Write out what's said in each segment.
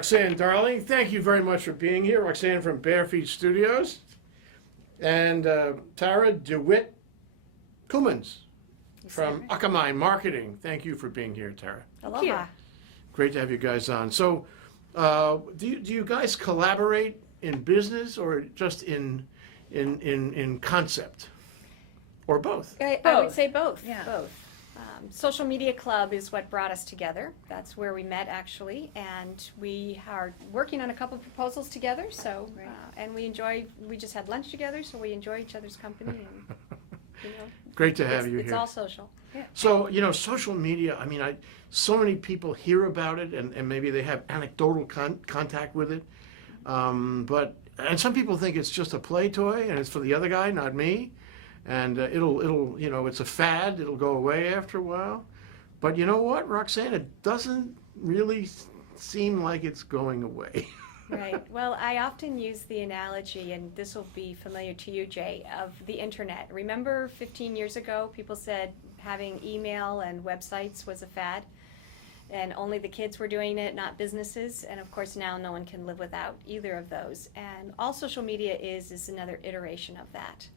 Roxanne, darling, thank you very much for being here. Roxanne from Bare Feet Studios. And Tara DeWitt Coomans from Akamai Marketing. Thank you for being here, Tara. Aloha. Great to have you guys on. So, do you guys collaborate in business or just in concept, or both? I would say both. Yeah. Both. Social Media Club is what brought us together. That's where we met, actually, and we are working on a couple of proposals together. So, Right. And we just had lunch together, so we enjoy each other's company. And, you know, Great to have you it's here. all social. Yeah. So, social media, I mean, so many people hear about it and maybe they have anecdotal contact with it. And some people think it's just a play toy and it's for the other guy, not me. And it'll it's a fad. It'll go away after a while. But you know what, Roxanne? It doesn't really seem like it's going away. Right. Well, I often use the analogy, and this will be familiar to you, Jay, of the internet. Remember 15 years ago, people said having email and websites was a fad, and only the kids were doing it, not businesses. And of course, now no one can live without either of those. And all social media is another iteration of that.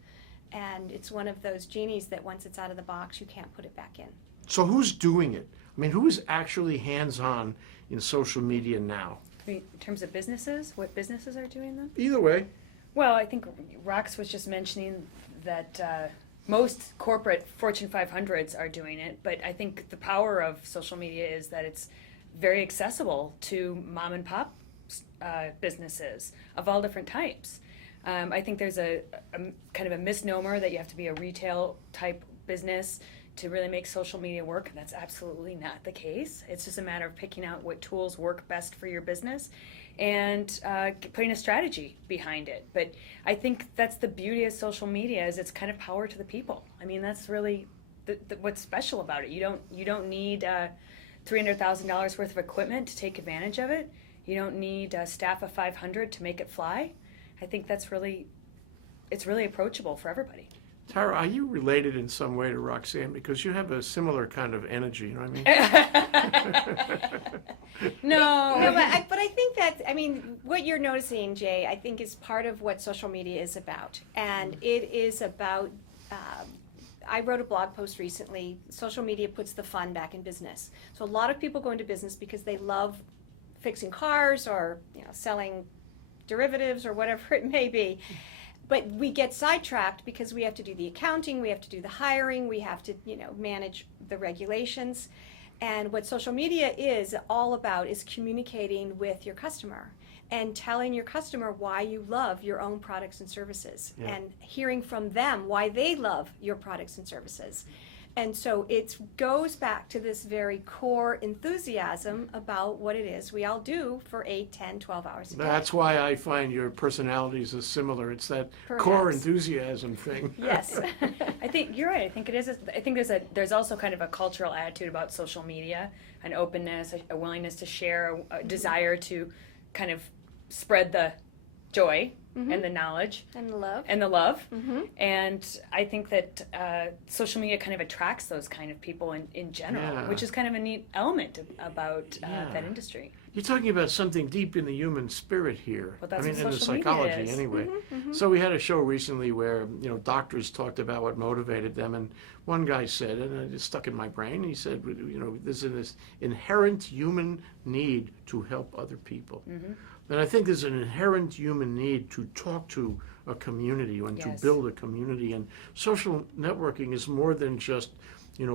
And it's one of those genies that once it's out of the box, you can't put it back in. So who's doing it? I mean, who is actually hands-on in social media now? I mean, in terms of businesses, what businesses are doing them? Either way. Well, I think Rox was just mentioning that most corporate Fortune 500s are doing it, but I think the power of social media is that it's very accessible to mom and pop businesses of all different types. I think there's a kind of a misnomer that you have to be a retail type business to really make social media work, and that's absolutely not the case. It's just a matter of picking out what tools work best for your business and putting a strategy behind it. But I think that's the beauty of social media, is it's kind of power to the people. I mean, that's really what's special about it. You don't need $300,000 worth of equipment to take advantage of it. You don't need a staff of 500 to make it fly. I think it's really approachable for everybody. Tara, are you related in some way to Roxanne? Because you have a similar kind of energy, you know what I mean? No. But I think that, what you're noticing, Jay, I think is part of what social media is about. And it is about, I wrote a blog post recently, social media puts the fun back in business. So a lot of people go into business because they love fixing cars or selling derivatives or whatever it may be. But we get sidetracked because we have to do the accounting, we have to do the hiring, we have to, manage the regulations. And what social media is all about is communicating with your customer and telling your customer why you love your own products and services, and hearing from them why they love your products and services. And so it goes back to this very core enthusiasm about what it is we all do for 8, 10, 12 hours a day. That's why I find your personalities are similar. It's that Perhaps. core enthusiasm thing. Yes. I think you're right. I think it is. I think there's also kind of a cultural attitude about social media, an openness, a willingness to share, a desire to kind of spread the joy and the knowledge And love. and the love. Mm-hmm. And I think that social media kind of attracts those kind of people in general, Yeah. which is kind of a neat element about Yeah. that industry. You're talking about something deep in the human spirit here. Well, that's in what the social media psychology is. anyway. So we had a show recently where doctors talked about what motivated them, and one guy said, and it stuck in my brain. He said, there's this inherent human need to help other people. And I think there's an inherent human need to talk to a community and Yes. to build a community. And social networking is more than just,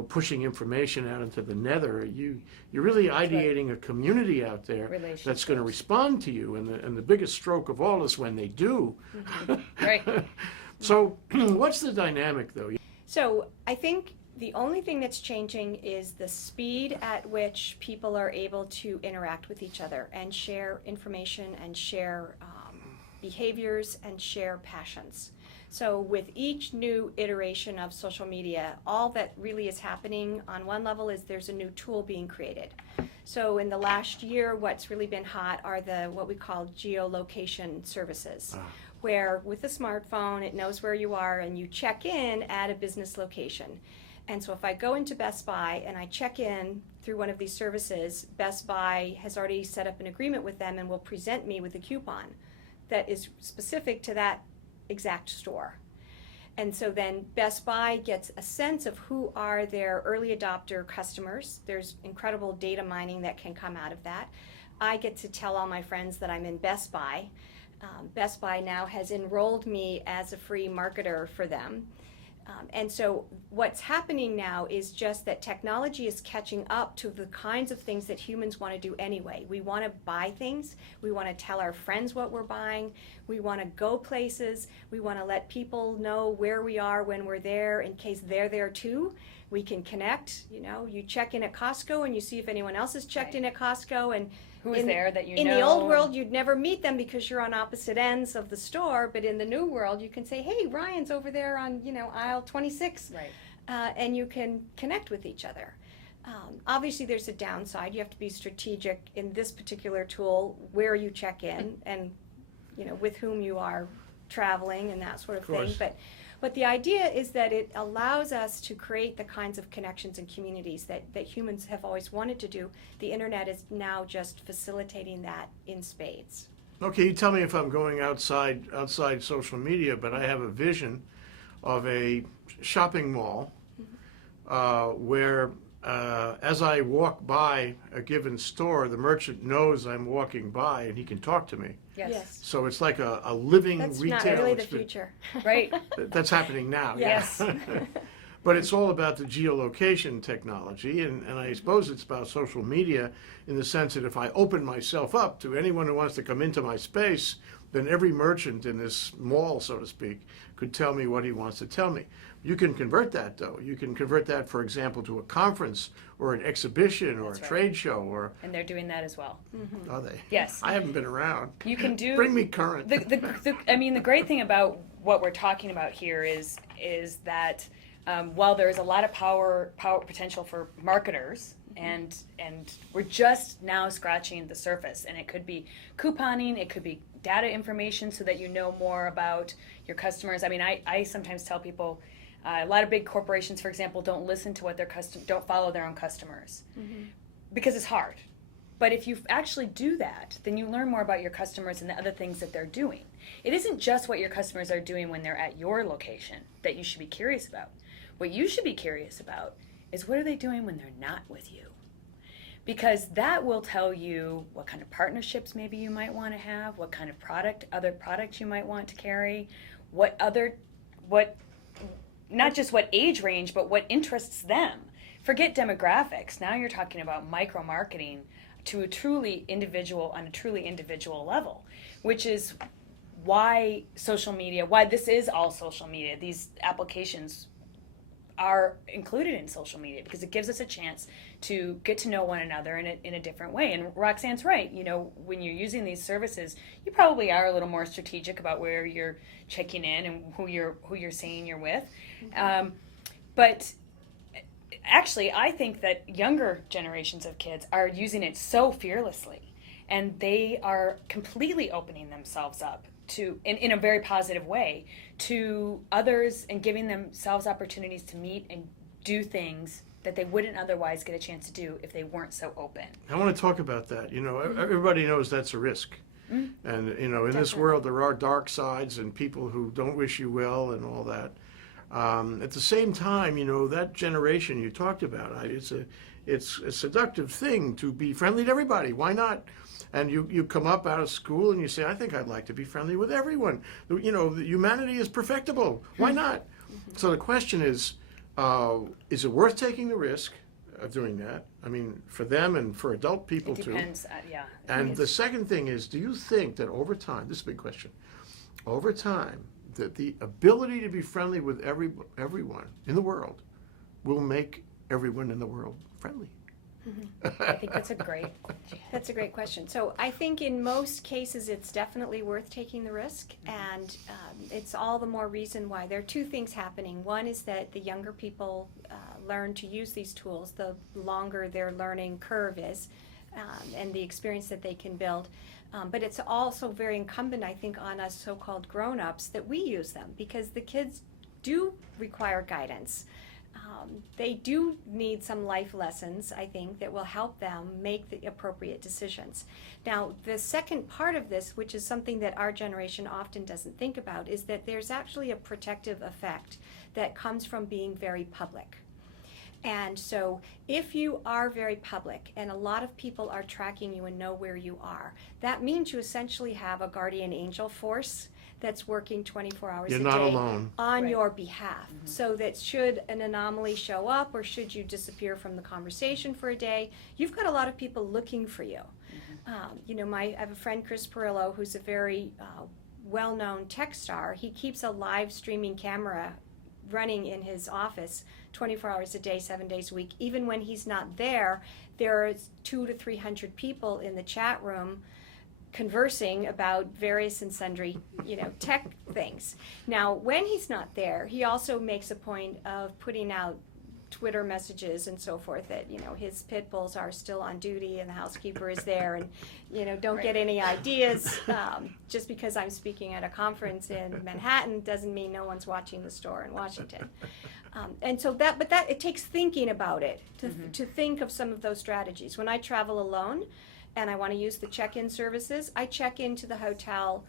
pushing information out into the nether. You're really ideating a community out there that's going to respond to you. And the biggest stroke of all is when they do. Right. So what's the dynamic, though? So I think the only thing that's changing is the speed at which people are able to interact with each other and share information and share behaviors and share passions. So with each new iteration of social media, all that really is happening on one level is there's a new tool being created. So in the last year, what's really been hot are what we call Geolocation Services, where with a smartphone, it knows where you are and you check in at a business location. And so if I go into Best Buy and I check in through one of these services, Best Buy has already set up an agreement with them and will present me with a coupon that is specific to that exact store. And so then Best Buy gets a sense of who are their early adopter customers. There's incredible data mining that can come out of that. I get to tell all my friends that I'm in Best Buy. Best Buy now has enrolled me as a free marketer for them. And so what's happening now is just that technology is catching up to the kinds of things that humans want to do anyway. We want to buy things. We want to tell our friends what we're buying. We want to go places. We want to let people know where we are when we're there in case they're there too. We can connect. You know, you check in at Costco and you see if anyone else has checked in at Costco. And Who is there that you know? in the old world, you'd never meet them because you're on opposite ends of the store. But in the new world, you can say, "Hey, Ryan's over there on aisle 26," Right. And you can connect with each other. Obviously, there's a downside. You have to be strategic in this particular tool where you check in and with whom you are traveling and that sort of thing. But the idea is that it allows us to create the kinds of connections and communities that humans have always wanted to do. The internet is now just facilitating that in spades. Okay, you tell me if I'm going outside social media, but I have a vision of a shopping mall where as I walk by a given store, the merchant knows I'm walking by and he can talk to me. Yes. So it's like a living That's retail not really the experience. future. Right. That's happening now. Yes. But it's all about the geolocation technology, and I suppose it's about social media in the sense that if I open myself up to anyone who wants to come into my space, then every merchant in this mall, so to speak, could tell me what he wants to tell me. You can convert that, though. You can convert that, for example, to a conference or an exhibition or That's a right. trade show, or And they're doing that as well. are they? Yes. I haven't been around. You can do. Bring me current. The great thing about what we're talking about here is that while there's a lot of power potential for marketers, and we're just now scratching the surface, and it could be couponing, it could be data information so that you know more about your customers. I mean, I sometimes tell people a lot of big corporations, for example, don't listen to what don't follow their own customers because it's hard. But if you actually do that, then you learn more about your customers and the other things that they're doing. It isn't just what your customers are doing when they're at your location that you should be curious about. What you should be curious about is what are they doing when they're not with you? Because that will tell you what kind of partnerships maybe you might want to have, what kind of other products you might want to carry, not just what age range, but what interests them. Forget demographics. Now you're talking about micro marketing to on a truly individual level, which is why this is all social media. These applications are included in social media because it gives us a chance to get to know one another in a different way. And Roxanne's right. When you're using these services, you probably are a little more strategic about where you're checking in and who you're saying you're with. But actually, I think that younger generations of kids are using it so fearlessly, and they are completely opening themselves up in a very positive way to others and giving themselves opportunities to meet and do things that they wouldn't otherwise get a chance to do if they weren't so open. I want to talk about that. Everybody knows that's a risk. And, in this world, there are dark sides and people who don't wish you well and all that. At the same time, that generation you talked about, it's a seductive thing to be friendly to everybody. Why not? And you come up out of school and you say, I think I'd like to be friendly with everyone. Humanity is perfectible. Why not? So the question is it worth taking the risk of doing that? I mean, for them and for adult people too. It depends, yeah. And the second thing is, do you think that over time, this is a big question, over time, that the ability to be friendly with everyone in the world will make everyone in the world friendly? I think that's a great question. So I think in most cases it's definitely worth taking the risk, and it's all the more reason why. There are two things happening. One is that the younger people learn to use these tools, the longer their learning curve is, and the experience that they can build. But it's also very incumbent, I think, on us so-called grown-ups that we use them, because the kids do require guidance. They do need some life lessons, I think, that will help them make the appropriate decisions. Now, the second part of this, which is something that our generation often doesn't think about, is that there's actually a protective effect that comes from being very public. And so if you are very public and a lot of people are tracking you and know where you are, that means you essentially have a guardian angel force that's working 24 hours You're a not day alone. on Right. your behalf. So that should an anomaly show up or should you disappear from the conversation for a day, you've got a lot of people looking for you. You know, I have a friend, Chris Perillo, who's a very well-known tech star. He keeps a live streaming camera running in his office 24 hours a day, 7 days a week. Even when he's not there, there's 200 to 300 people in the chat room conversing about various and sundry, you know, tech things. Now, when he's not there, he also makes a point of putting out Twitter messages and so forth that, you know, his pit bulls are still on duty and the housekeeper is there and, you know, don't get any ideas. Just because I'm speaking at a conference in Manhattan doesn't mean no one's watching the store in Washington. And so it takes thinking about it to think of some of those strategies. When I travel alone and I want to use the check-in services, I check into the hotel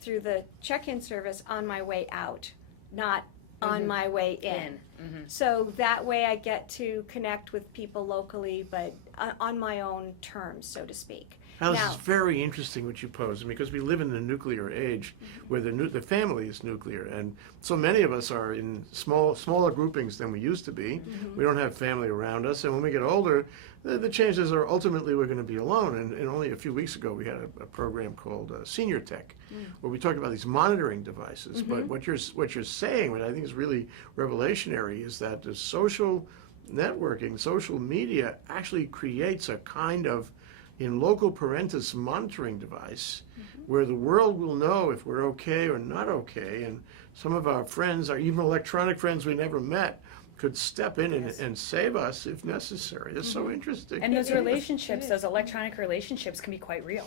through the check-in service on my way out, not on my way in. So that way I get to connect with people locally, but on my own terms, so to speak. Now, this is very interesting what you pose, because we live in the nuclear age where the family is nuclear, and so many of us are in smaller groupings than we used to be. We don't have family around us, and when we get older, the chances are ultimately we're going to be alone. And only a few weeks ago, we had a program called Senior Tech, where we talked about these monitoring devices. But what you're saying, what I think is really revelationary, is that the social networking, social media, actually creates a kind of in local parentis monitoring device where the world will know if we're okay or not okay, and some of our friends, or even electronic friends we never met, could step in and save us if necessary. That's so interesting. And those relationships, those electronic relationships can be quite real.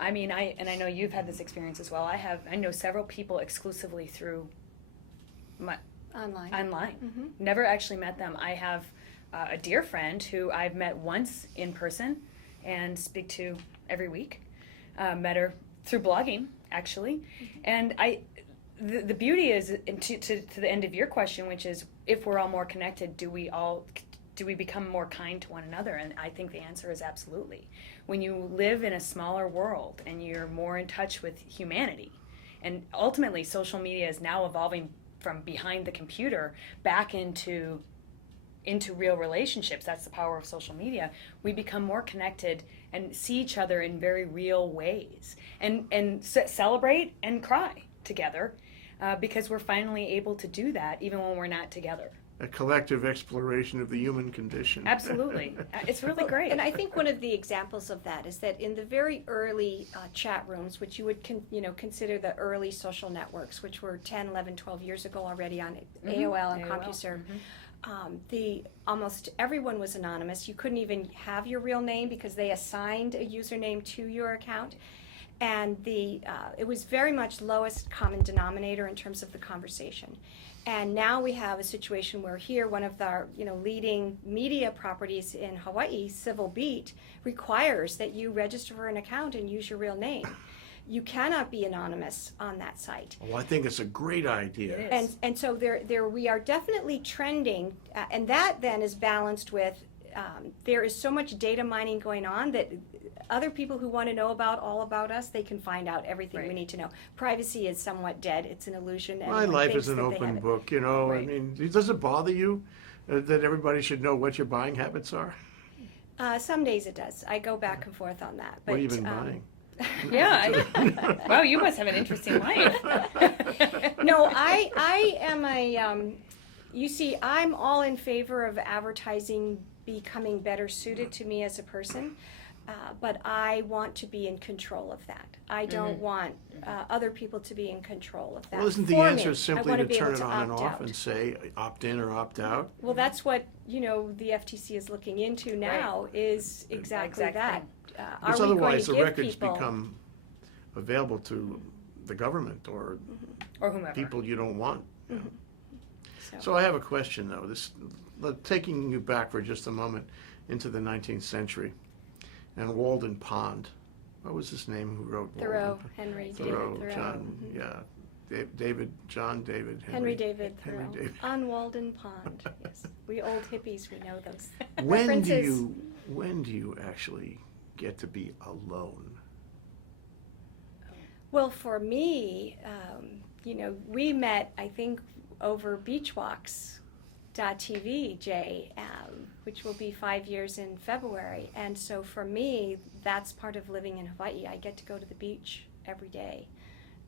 I mean, I know you've had this experience as well. I know several people exclusively through online. Never actually met them. I have a dear friend who I've met once in person and speak to every week. Met her through blogging, actually. And the beauty is, to the end of your question, which is, if we're all more connected, do we become more kind to one another? And I think the answer is absolutely. When you live in a smaller world and you're more in touch with humanity, and ultimately social media is now evolving from behind the computer back into real relationships. That's the power of social media. We become more connected and see each other in very real ways, and celebrate and cry together, because we're finally able to do that even when we're not together. A collective exploration of the human condition. Absolutely. It's really great. And I think one of the examples of that is that in the very early chat rooms, which you would consider the early social networks, which were 10, 11, 12 years ago already on AOL and CompuServe, almost everyone was anonymous. You couldn't even have your real name because they assigned a username to your account. And it was very much lowest common denominator in terms of the conversation. And now we have a situation where here, one of our leading media properties in Hawaii, Civil Beat, requires that you register for an account and use your real name. You cannot be anonymous on that site. Oh, I think it's a great idea. It is. And so there we are definitely trending, and that then is balanced with there is so much data mining going on that other people who want to know all about us, they can find out everything we need to know. Privacy is somewhat dead. It's an illusion. My life is an open book, I mean, does it bother you that everybody should know what your buying habits are? Some days it does. I go back and forth on that. But, What have you been buying? Yeah. Wow, you must have an interesting life. No, I am you see, I'm all in favor of advertising becoming better suited to me as a person. But I want to be in control of that. I don't want other people to be in control of that. Well, isn't the for answer me. simply I to wanna be able turn it to on and opt off out. and say opt in or opt out? Well, that's what the FTC is looking into now. Is exactly Exact that. Are Because we going otherwise to the give records people? become available to the government or Or whomever. people you don't want. So I have a question though. Taking you back for just a moment into the 19th century, and Walden Pond. What was his name who wrote Thoreau, Walden? Henry Thoreau, David Thoreau. John, Mhm. yeah. John David, Henry David Thoreau. Henry David. On Walden Pond, yes. We old hippies, we know those When references. when do you actually get to be alone? Well, for me, we met, I think, over beachwalks.tv, Jay, which will be 5 years in February. And so for me, that's part of living in Hawaii. I get to go to the beach every day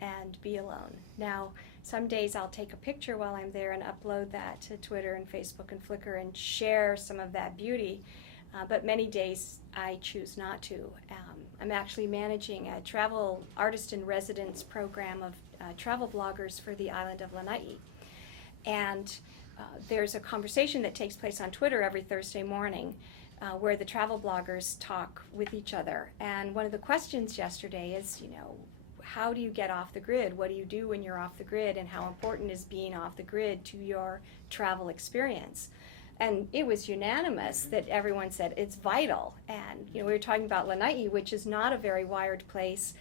and be alone. Now, some days I'll take a picture while I'm there and upload that to Twitter and Facebook and Flickr and share some of that beauty. But many days I choose not to. I'm actually managing a travel artist in residence program of travel bloggers for the island of Lanai. And there's a conversation that takes place on Twitter every Thursday morning where the travel bloggers talk with each other. And one of the questions yesterday is, how do you get off the grid? What do you do when you're off the grid? And how important is being off the grid to your travel experience? And it was unanimous that everyone said it's vital. And we were talking about Lanai, which is not a very wired place.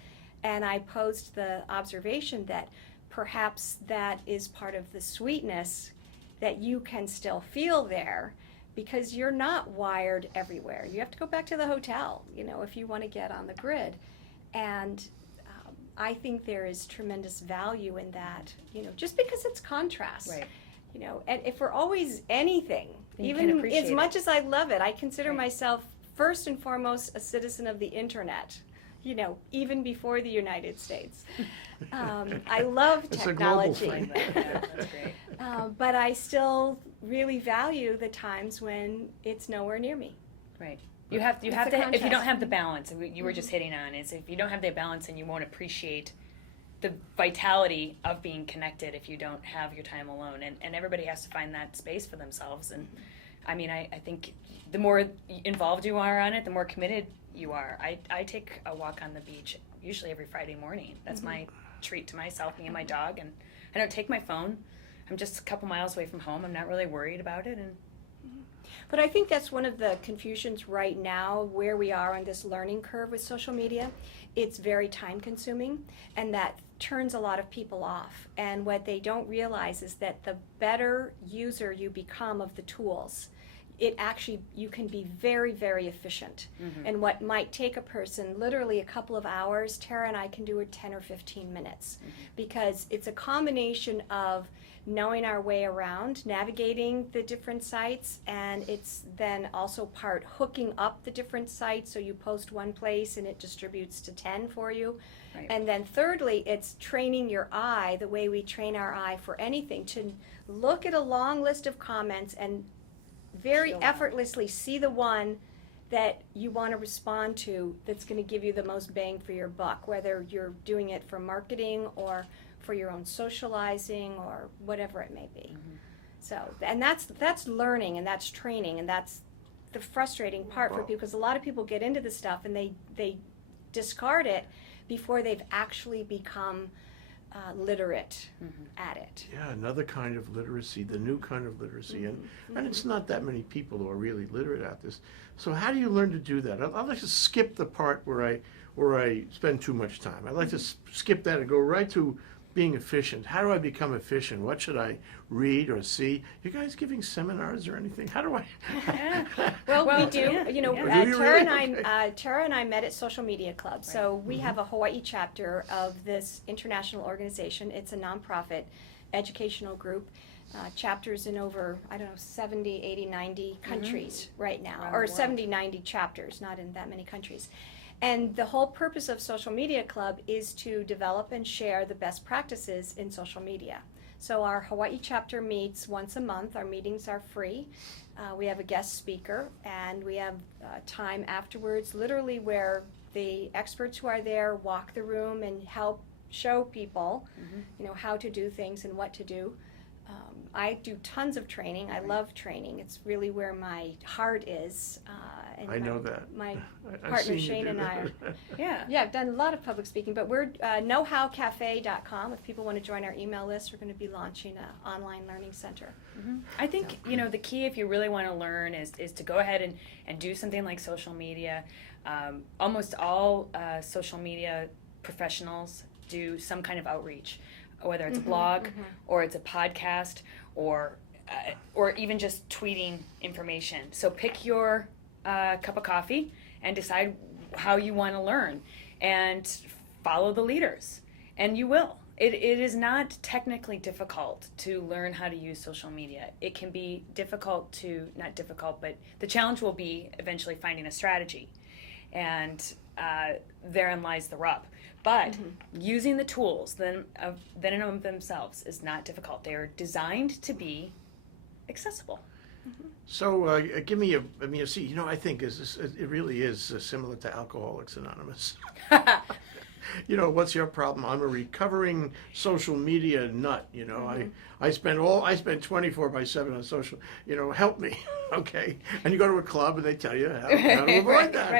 And I posed the observation that perhaps that is part of the sweetness that you can still feel there, because you're not wired everywhere. You have to go back to the hotel, if you want to get on the grid. And I think there is tremendous value in that, just because it's contrast. Right. And if we're always anything, Then you even can't appreciate as it. much as I love it, I consider Right. myself first and foremost a citizen of the internet, even before the United States. I love It's a global technology. thing. Yeah, that's great. But I still really value the times when it's nowhere near me. Right. You have It's to, a if you don't contrast. have the balance, and you were just hitting on, is if you don't have the balance, then you won't appreciate the vitality of being connected if you don't have your time alone. And everybody has to find that space for themselves. And I mean, I think the more involved you are on it, the more committed you are. I take a walk on the beach usually every Friday morning. That's my treat to myself, me and my dog. And I don't take my phone. I'm just a couple miles away from home. I'm not really worried about it. And But I think that's one of the confusions right now where we are on this learning curve with social media. It's very time consuming, and that turns a lot of people off. And what they don't realize is that the better user you become of the tools, you can be very, very efficient. And what might take a person literally a couple of hours, Tara and I can do it 10 or 15 minutes. Because it's a combination of knowing our way around, navigating the different sites, and it's then also part hooking up the different sites, so you post one place and it distributes to 10 for you. Right. And then thirdly, it's training your eye the way we train our eye for anything, to look at a long list of comments and very Peel out. effortlessly see the one that you want to respond to that's going to give you the most bang for your buck, whether you're doing it for marketing or for your own socializing or whatever it may be. So, and that's learning and that's training, and that's the frustrating part for Well- people, because a lot of people get into this stuff and they discard it before they've actually become literate at it. Yeah, another kind of literacy, the new kind of literacy, and it's not that many people who are really literate at this. So how do you learn to do that? I'd like to skip the part where I spend too much time. I'd like to skip that and go right to being efficient. How do I become efficient? What should I read or see? You guys giving seminars or anything? How do I? Well, we Well, do. yeah, Do you Tara really? and Tara and I met at Social Media Club. So we have a Hawaii chapter of this international organization. It's a nonprofit educational group. Chapters in over, 70, 80, 90 countries right now, Around the or world. 70, 90 chapters, not in that many countries. And the whole purpose of Social Media Club is to develop and share the best practices in social media. So our Hawaii chapter meets once a month. Our meetings are free. We have a guest speaker, and we have time afterwards, literally where the experts who are there walk the room and help show people, how to do things and what to do. I do tons of training. I love training. It's really where my heart is. And I know that. My I've partner seen you Shane do and I are. that. Yeah. I've done a lot of public speaking, but we're knowhowcafe.com. If people want to join our email list, we're going to be launching an online learning center. I think, the key if you really want to learn is to go ahead and do something like social media. Almost all social media professionals do some kind of outreach, whether it's a blog or it's a podcast or even just tweeting information. So pick your cup of coffee and decide how you want to learn and follow the leaders, and you will. It is not technically difficult to learn how to use social media. It can be not difficult, but the challenge will be eventually finding a strategy. And therein lies the rub. But using the tools then in and of themselves is not difficult. They are designed to be accessible. So give me I think it really is similar to Alcoholics Anonymous. What's your problem? I'm a recovering social media nut. I spend 24/7 on social. Help me, okay? And you go to a club and they tell you how to avoid that.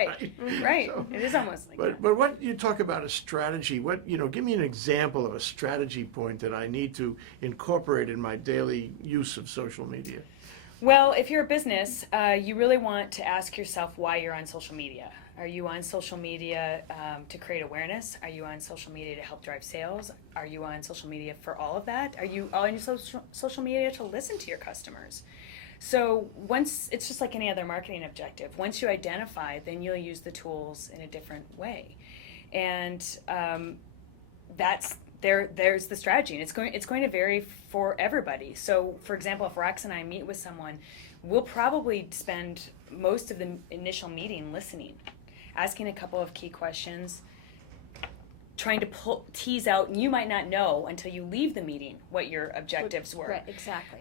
Right. So, It is almost like that. but what you talk about a strategy? Give me an example of a strategy point that I need to incorporate in my daily use of social media. Well, if you're a business, you really want to ask yourself why you're on social media. Are you on social media to create awareness? Are you on social media to help drive sales? Are you on social media for all of that? Are you on your social media to listen to your customers? So it's just like any other marketing objective. Once you identify, then you'll use the tools in a different way. And there's the strategy, and it's going to vary for everybody. So, for example, if Rox and I meet with someone, we'll probably spend most of the initial meeting listening, asking a couple of key questions, trying to tease out, and you might not know until you leave the meeting what your objectives were. Right, exactly.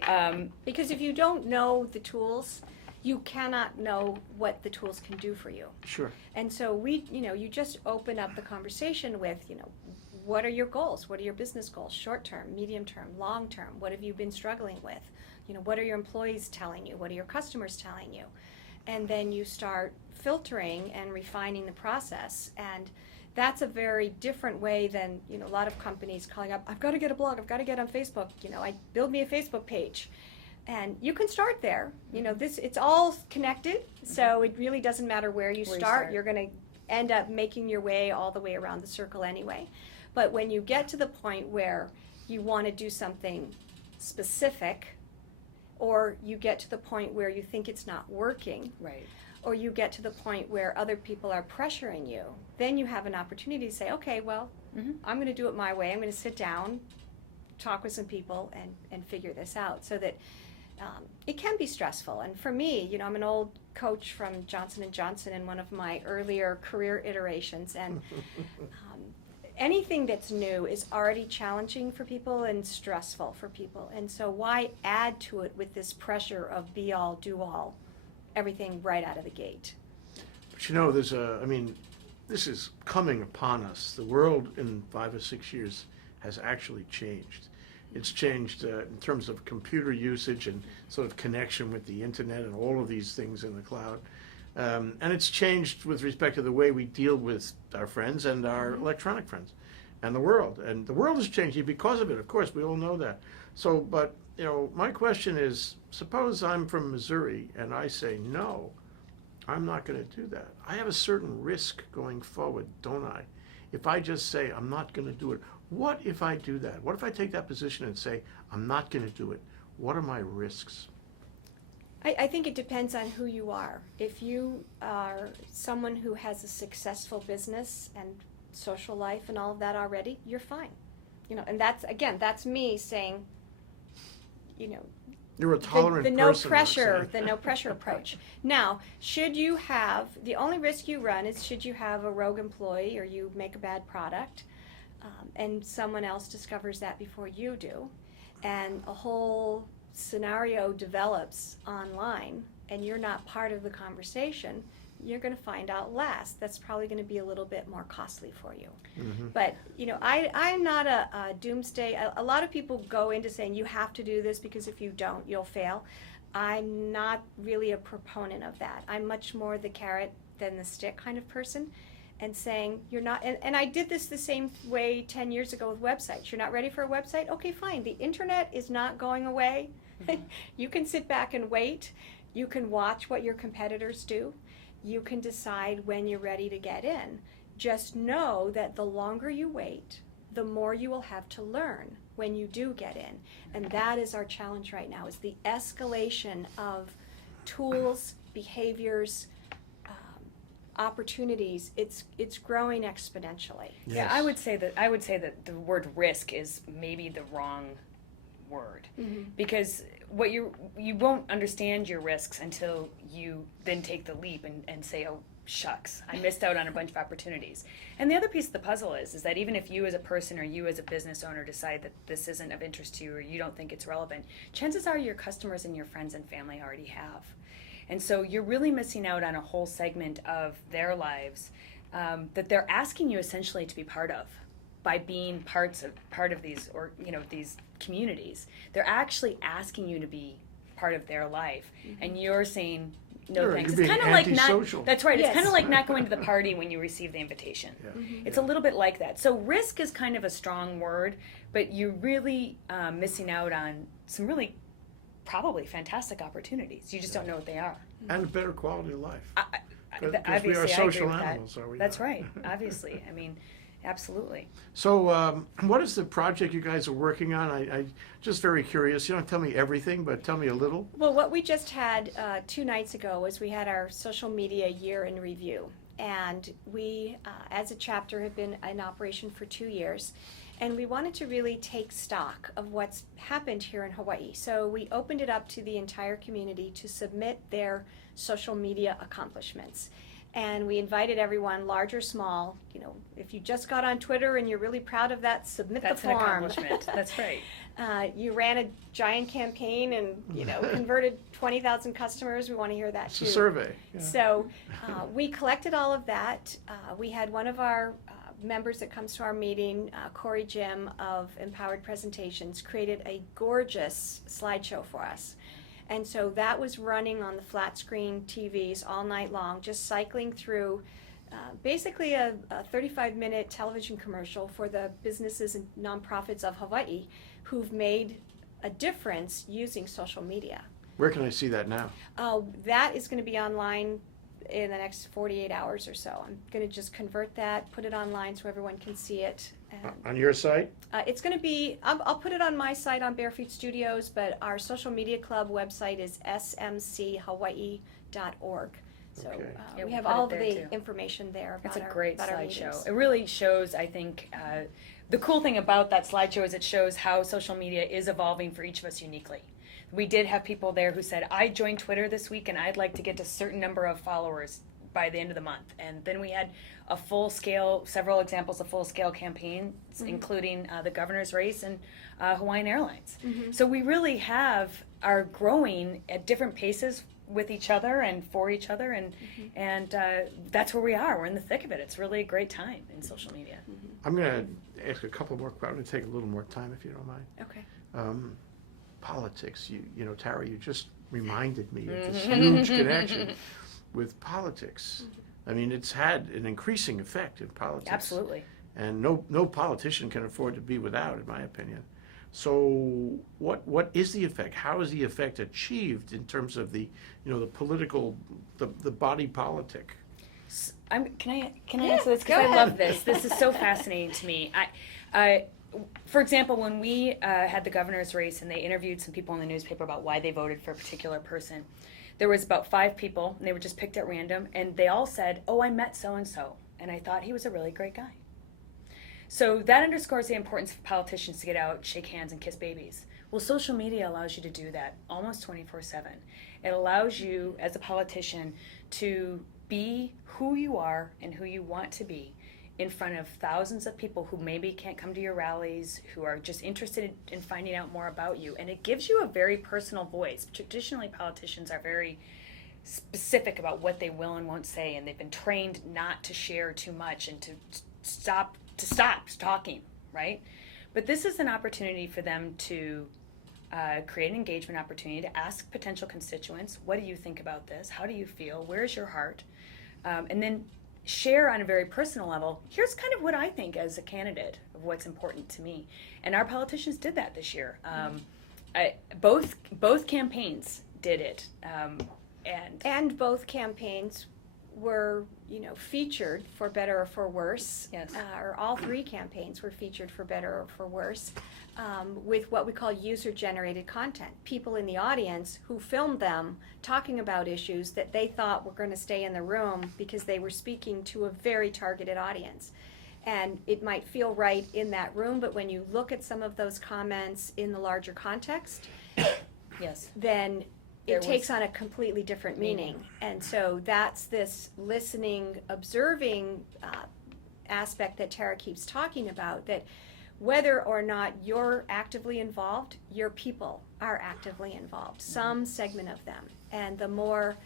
Because if you don't know the tools, you cannot know what the tools can do for you. Sure. And so you just open up the conversation with, what are your goals? What are your business goals? Short term, medium term, long term? What have you been struggling with? What are your employees telling you? What are your customers telling you? And then you start filtering and refining the process. And that's a very different way than, a lot of companies calling up, I've got to get a blog, I've got to get on Facebook, build me a Facebook page. And you can start there. It's all connected, so it really doesn't matter where you start. You're going to end up making your way all the way around the circle anyway. But when you get to the point where you want to do something specific, or you get to the point where you think it's not working, Right. or you get to the point where other people are pressuring you, then you have an opportunity to say, okay, well, I'm going to do it my way. I'm going to sit down, talk with some people, and figure this out, so that it can be stressful. And for me, I'm an old coach from Johnson & Johnson in one of my earlier career iterations, and anything that's new is already challenging for people and stressful for people. And so why add to it with this pressure of be all, do all, everything right out of the gate? But this is coming upon us. The world in 5 or 6 years has actually changed. It's changed in terms of computer usage and sort of connection with the internet and all of these things in the cloud. And it's changed with respect to the way we deal with our friends and our electronic friends and the world. And the world is changing because of it, of course, we all know that. So, but, my question is, suppose I'm from Missouri and I say, no, I'm not going to do that. I have a certain risk going forward, don't I? If I just say, I'm not going to do it. What if I do that? What if I take that position and say, I'm not going to do it? What are my risks? I think it depends on who you are. If you are someone who has a successful business and social life and all of that already, you're fine. And that's me saying, You're a tolerant the no person, pressure, Roxanne. the no pressure approach. Now, the only risk you run is should you have a rogue employee or you make a bad product, and someone else discovers that before you do, and a whole scenario develops online and you're not part of the conversation, you're going to find out last. That's probably going to be a little bit more costly for you. Mm-hmm. But, I'm not a doomsday. A lot of people go into saying you have to do this because if you don't, you'll fail. I'm not really a proponent of that. I'm much more the carrot than the stick kind of person, and saying you're not, and I did this the same way 10 years ago with websites. You're not ready for a website? Okay, fine. The internet is not going away. You can sit back and wait. You can watch what your competitors do. You can decide when you're ready to get in. Just know that the longer you wait, the more you will have to learn when you do get in. And that is our challenge right now, is the escalation of tools, behaviors, opportunities. It's growing exponentially. Yes. Yeah, I would say that the word risk is maybe the wrong word, because what you won't understand your risks until you then take the leap and say, oh shucks, I missed out on a bunch of opportunities. And the other piece of the puzzle is that even if you as a person or you as a business owner decide that this isn't of interest to you or you don't think it's relevant, chances are your customers and your friends and family already have. And so you're really missing out on a whole segment of their lives that they're asking you essentially to be part of by being part of these, or these communities. They're actually asking you to be part of their life, and you're saying no Sure, thanks. you're It's being kind of like antisocial. not. That's right. Yes. It's kind of like not going to the party when you receive the invitation. Yeah. It's a little bit like that. So risk is kind of a strong word, but you're really missing out on some really probably fantastic opportunities. You just don't know what they are. And a better quality of life. Obviously, Because we are I agree social with animals, that. are we That's not? right. Obviously, I mean, absolutely. So, what is the project you guys are working on? I just very curious. You don't tell me everything, but tell me a little. Well, what we just had 2 nights ago was we had our social media year in review. And we, as a chapter, have been in operation for 2 years. And we wanted to really take stock of what's happened here in Hawaii. So we opened it up to the entire community to submit their social media accomplishments. And we invited everyone, large or small. If you just got on Twitter and you're really proud of that, submit That's the an form. accomplishment. That's right. You ran a giant campaign and converted 20,000 customers. We want to hear that It's too. a survey. Yeah. So we collected all of that. We had one of our members that comes to our meeting, Corey Jim of Empowered Presentations, created a gorgeous slideshow for us. And so that was running on the flat screen TVs all night long, just cycling through basically a 35-minute television commercial for the businesses and nonprofits of Hawaii who've made a difference using social media. Where can I see that now? That is going to be online in the next 48 hours or so. I'm going to just convert that, put it online so everyone can see it. And, On your site? it's going to be, I'll put it on my site on Bare Feet Studios, but our social media club website is smchawaii.org. So Okay. Yeah, we we'll have put it all of there, the too. information there about It's a great about our slideshow. meetings. It really shows, I think, the cool thing about that slideshow is it shows how social media is evolving for each of us uniquely. We did have people there who said, I joined Twitter this week and I'd like to get a certain number of followers by the end of the month. And then we had several examples of full-scale campaigns, including the governor's race and Hawaiian Airlines. So we really are growing at different paces with each other and for each other, and that's where we are. We're in the thick of it. It's really a great time in social media. I'm going to ask a couple more questions. I'm going to take a little more time if you don't mind. Okay. Politics. Tara, you just reminded me of this huge connection with politics. I mean, it's had an increasing effect in politics. Absolutely. And no politician can afford to be without, in my opinion. So what is the effect? How is the effect achieved in terms of the political, the body politic? Can I Yeah, answer this? go Because I ahead. love this. This is so fascinating to me. For example, when we had the governor's race and they interviewed some people in the newspaper about why they voted for a particular person, there was about 5 people, and they were just picked at random, and they all said, oh, I met so-and-so, and I thought he was a really great guy. So that underscores the importance of politicians to get out, shake hands, and kiss babies. Well, social media allows you to do that almost 24/7. It allows you, as a politician, to be who you are and who you want to be in front of thousands of people who maybe can't come to your rallies, who are just interested in finding out more about you. And it gives you a very personal voice. Traditionally, politicians are very specific about what they will and won't say, and they've been trained not to share too much and to stop talking, right? But this is an opportunity for them to create an engagement opportunity to ask potential constituents, what do you think about this? How do you feel? Where's your heart? And then share on a very personal level, here's kind of what I think as a candidate of what's important to me. And our politicians did that this year. Both campaigns did it. And both campaigns were, featured for better or for worse. Yes. Or all three campaigns were featured for better or for worse, with what we call user-generated content. People in the audience who filmed them talking about issues that they thought were going to stay in the room because they were speaking to a very targeted audience. And it might feel right in that room, but when you look at some of those comments in the larger context, Yes. then There it takes was on a completely different meaning. And so that's this listening, observing aspect that Tara keeps talking about, that whether or not you're actively involved, your people are actively involved, some segment of them. And the more,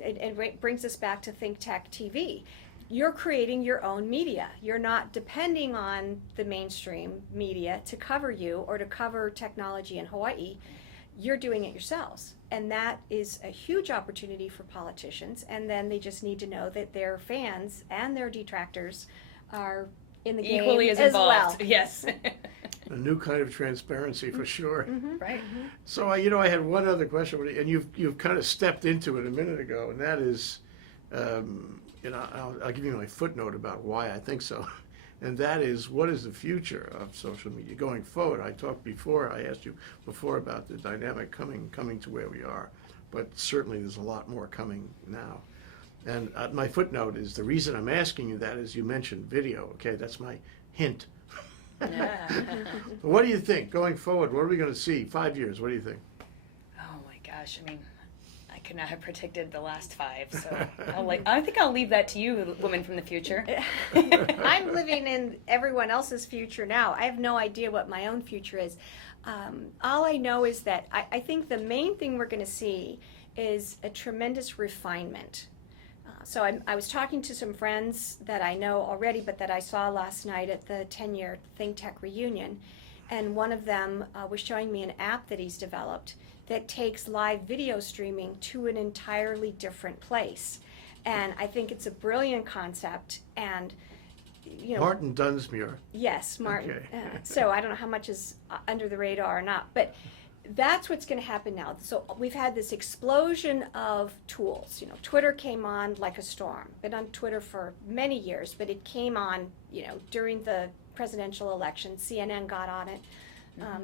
it brings us back to Think Tech TV. You're creating your own media. You're not depending on the mainstream media to cover you or to cover technology in Hawaii. You're doing it yourselves. And that is a huge opportunity for politicians. And then they just need to know that their fans and their detractors are in the game Equally as well. involved. Yes. A new kind of transparency for sure. Right. So I had one other question, and you've kind of stepped into it a minute ago, and that is, I'll give you my footnote about why I think so, and that is, what is the future of social media going forward? I asked you before about the dynamic coming to where we are, but certainly there's a lot more coming now. And my footnote is, the reason I'm asking you that is you mentioned video. Okay, that's my hint. What do you think going forward? What are we going to see? 5 years, what do you think? Oh my gosh, I mean, I could not have predicted the last 5, so I think I'll leave that to you, woman from the future. I'm living in everyone else's future now. I have no idea what my own future is. All I know is that I think the main thing we're going to see is a tremendous refinement. So I was talking to some friends that I know already, but that I saw last night at the 10-year Think Tech reunion, and one of them was showing me an app that he's developed that takes live video streaming to an entirely different place. And I think it's a brilliant concept. And Martin Dunsmuir. Yes, Martin. Okay. So I don't know how much is under the radar or not, but that's what's going to happen now. So we've had this explosion of tools. Twitter came on like a storm. Been on Twitter for many years, but it came on, during the presidential election. CNN got on it.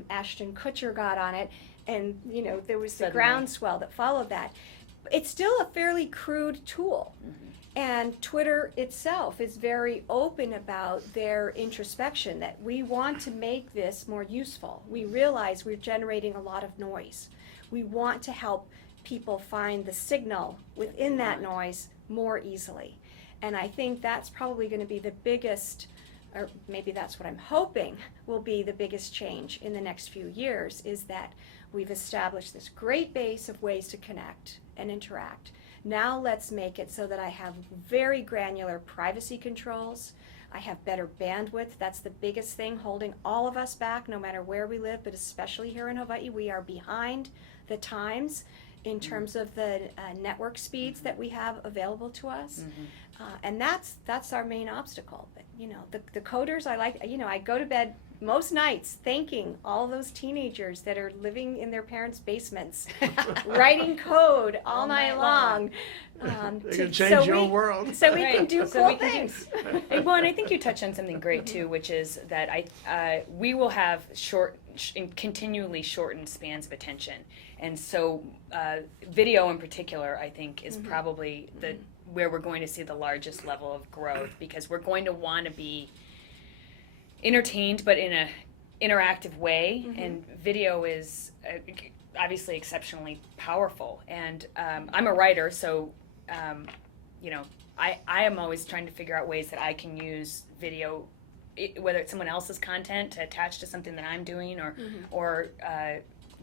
Ashton Kutcher got on it. And, there was the Suddenly. groundswell that followed that. It's still a fairly crude tool. And Twitter itself is very open about their introspection, that we want to make this more useful. We realize we're generating a lot of noise. We want to help people find the signal within that noise more easily. And I think that's probably going to be the biggest, or maybe that's what I'm hoping will be the biggest change in the next few years, is that we've established this great base of ways to connect and interact. Now let's make it so that I have very granular privacy controls. I have better bandwidth. That's the biggest thing holding all of us back, no matter where we live, but especially here in Hawaii. We are behind the times in terms of the network speeds that we have available to us. And that's our main obstacle. But the coders, I go to bed most nights thanking all those teenagers that are living in their parents' basements, writing code all night long. They can change your world. So we can do cool things. Well, and I think you touched on something great too, which is that we will have continually shortened spans of attention, and so video in particular, I think, is probably where we're going to see the largest level of growth, because we're going to want to be entertained, but in a interactive way, and video is obviously exceptionally powerful. And I'm a writer, so I am always trying to figure out ways that I can use video, whether it's someone else's content to attach to something that I'm doing, or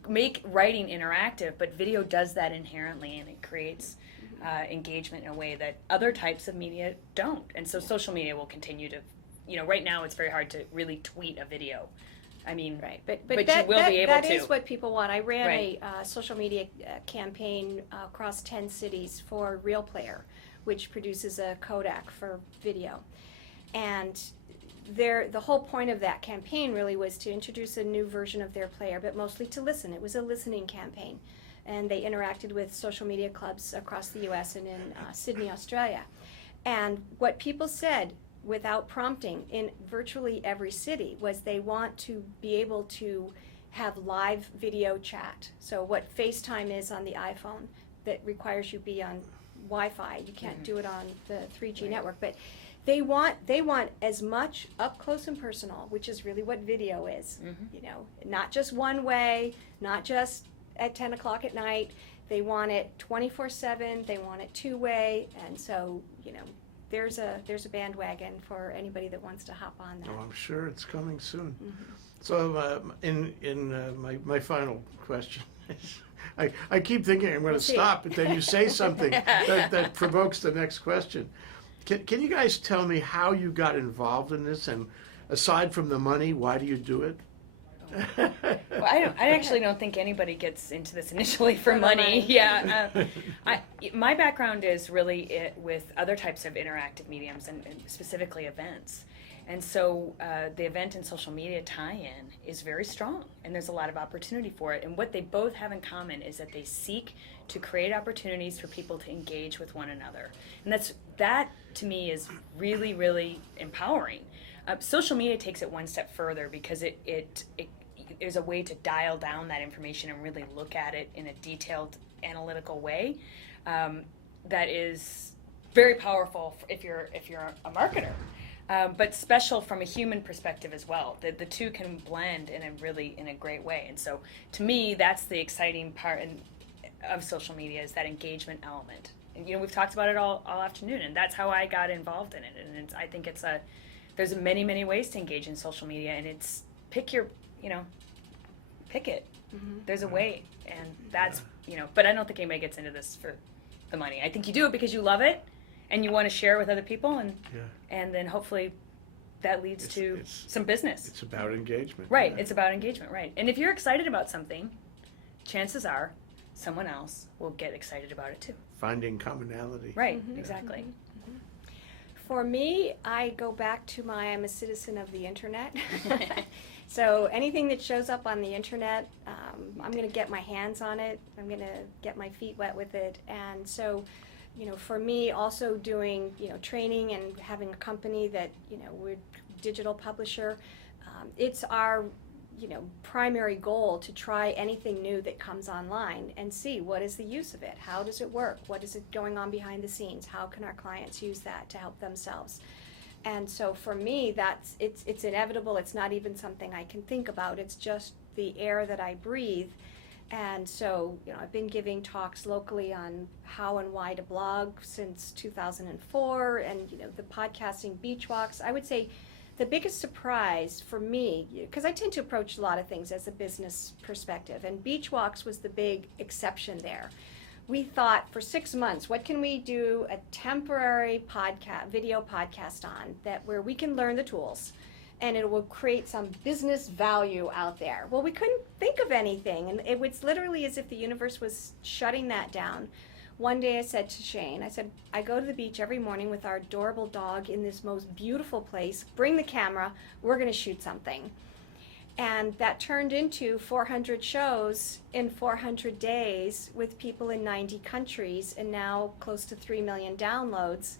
make writing interactive. But video does that inherently, and it creates engagement in a way that other types of media don't. And so social media will continue to, right now it's very hard to really tweet a video. I mean, Right, but you that, will that, be able that to. is what people want. I ran Right. a social media campaign across 10 cities for Real Player, which produces a codec for video. And the whole point of that campaign really was to introduce a new version of their player, but mostly to listen. It was a listening campaign. And they interacted with social media clubs across the US and in Sydney, Australia. And what people said without prompting in virtually every city was they want to be able to have live video chat. So what FaceTime is on the iPhone that requires you be on Wi-Fi. You can't do it on the 3G network, but they want as much up close and personal, which is really what video is. Not just one way, not just at 10 o'clock at night. They want it 24/7. They want it two-way, and so there's a bandwagon for anybody that wants to hop on that. Oh, I'm sure it's coming soon. So my final question is, I keep thinking I'm going to We'll see. stop, but then you say something that provokes the next question. Can you guys tell me how you got involved in this, and aside from the money, why do you do it? Well, I actually don't think anybody gets into this initially for For the money. money. Yeah, my background is really with other types of interactive mediums and specifically events. And so the event and social media tie-in is very strong, and there's a lot of opportunity for it. And what they both have in common is that they seek to create opportunities for people to engage with one another. And that to me is really, really empowering. Social media takes it one step further because it is a way to dial down that information and really look at it in a detailed, analytical way that is very powerful if you're a marketer. But special from a human perspective as well. The two can blend in a great way. And so, to me, that's the exciting part of social media is that engagement element. And we've talked about it all afternoon, and that's how I got involved in it. And I think there's many, many ways to engage in social media, and it's pick it. There's a way, and that's But I don't think anybody gets into this for the money. I think you do it because you love it, and you want to share it with other people, and then hopefully that leads to some business. It's about engagement. Right, Yeah. it's about engagement, right. And if you're excited about something, chances are someone else will get excited about it too. Finding commonality. Right, exactly. For me, I go back to I'm a citizen of the internet. So anything that shows up on the internet, I'm going to get my hands on it. I'm going to get my feet wet with it. And so, for me, also doing, training and having a company that, we're a digital publisher, it's our, primary goal to try anything new that comes online and see what is the use of it, how does it work, what is it going on behind the scenes, how can our clients use that to help themselves. And so for me, it's inevitable. It's not even something I can think about. It's just the air that I breathe. And so, I've been giving talks locally on how and why to blog since 2004, and the podcasting beach walks. I would say the biggest surprise for me, because I tend to approach a lot of things as a business perspective, and beach walks was the big exception there. We thought for 6 months, what can we do a temporary video podcast on where we can learn the tools and it will create some business value out there. Well, we couldn't think of anything, and it was literally as if the universe was shutting that down. One day I said to Shane, I go to the beach every morning with our adorable dog in this most beautiful place. Bring the camera, we're going to shoot something. And that turned into 400 shows in 400 days with people in 90 countries, and now close to 3 million downloads.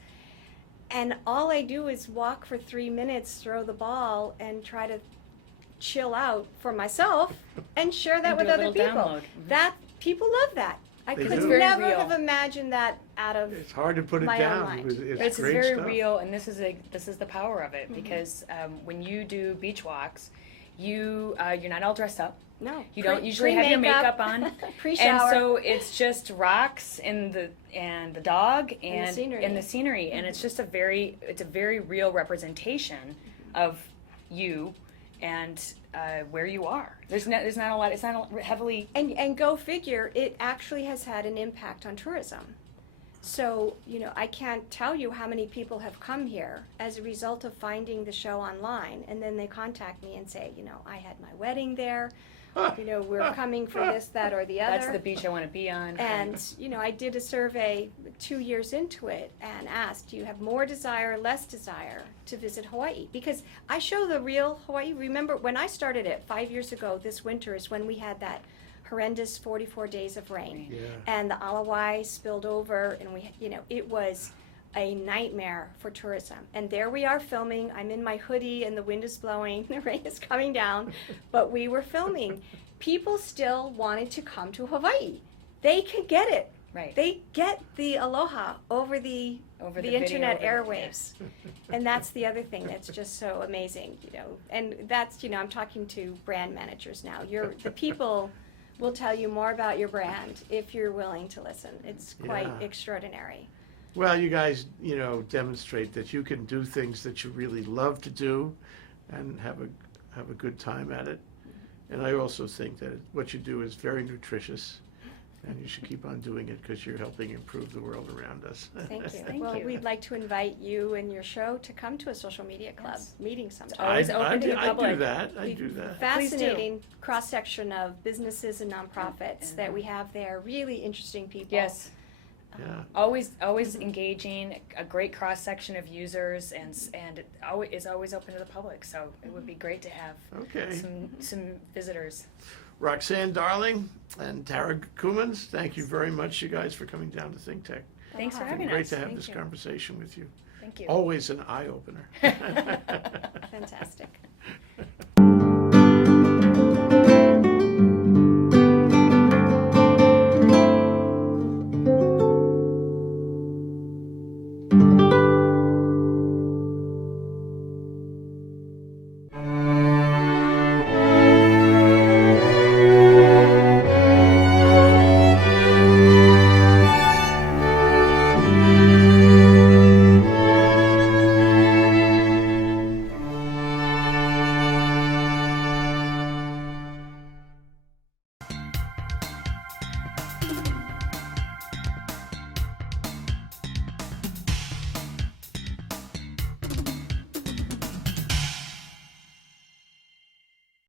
And all I do is walk for 3 minutes, throw the ball, and try to chill out for myself and share that And with do a other little people. download. That people love that. I They could do. never Very real. have imagined that out of It's hard to put it my own down. mind. It's But it's great very stuff. real, and this is the power of it, because when you do beach walks, you're not all dressed up. no. You don't usually have your makeup on. Pre-shower. And so it's just rocks and the dog And the scenery. and the scenery, and it's just a very real representation of you and where you are. There's not a lot. It's not heavily. And go figure, it actually has had an impact on tourism. So, I can't tell you how many people have come here as a result of finding the show online, and then they contact me and say, I had my wedding there, we're coming for this, that, or the other. That's the beach I want to be on. And, I did a survey 2 years into it and asked, do you have more desire, less desire to visit Hawaii? Because I show the real Hawaii. Remember, when I started it 5 years ago, this winter is when we had that horrendous 44 days of rain. Yeah. And the Alawai spilled over, and it was a nightmare for tourism. And there we are filming. I'm in my hoodie and the wind is blowing, the rain is coming down, but we were filming. People still wanted to come to Hawaii. They could get it. Right. They get the aloha over the video, internet over the- airwaves. And that's the other thing that's just so amazing, And that's, I'm talking to brand managers now. The people will tell you more about your brand if you're willing to listen. It's quite Yeah. extraordinary. Well, you guys, demonstrate that you can do things that you really love to do and have a good time at it. And I also think that what you do is very nutritious, and you should keep on doing it because you're helping improve the world around us. Thank you. Thank Well, you. we'd like to invite you and your show to come to a social media club Yes. meeting sometime. Always open to the I do public. that. I We've do that. Please do. Fascinating cross-section of businesses and nonprofits And- that we have there. Really interesting people. Yes. Yeah. Always engaging, a great cross section of users, and it is always open to the public. So it would be great to have Okay. some visitors. Roxanne Darling and Tara Coomans, thank you very much, you guys, for coming down to Think Tech. Thanks for Aloha. having Great us. to have Thank this you. conversation with you. Thank you. Always an eye-opener. Fantastic.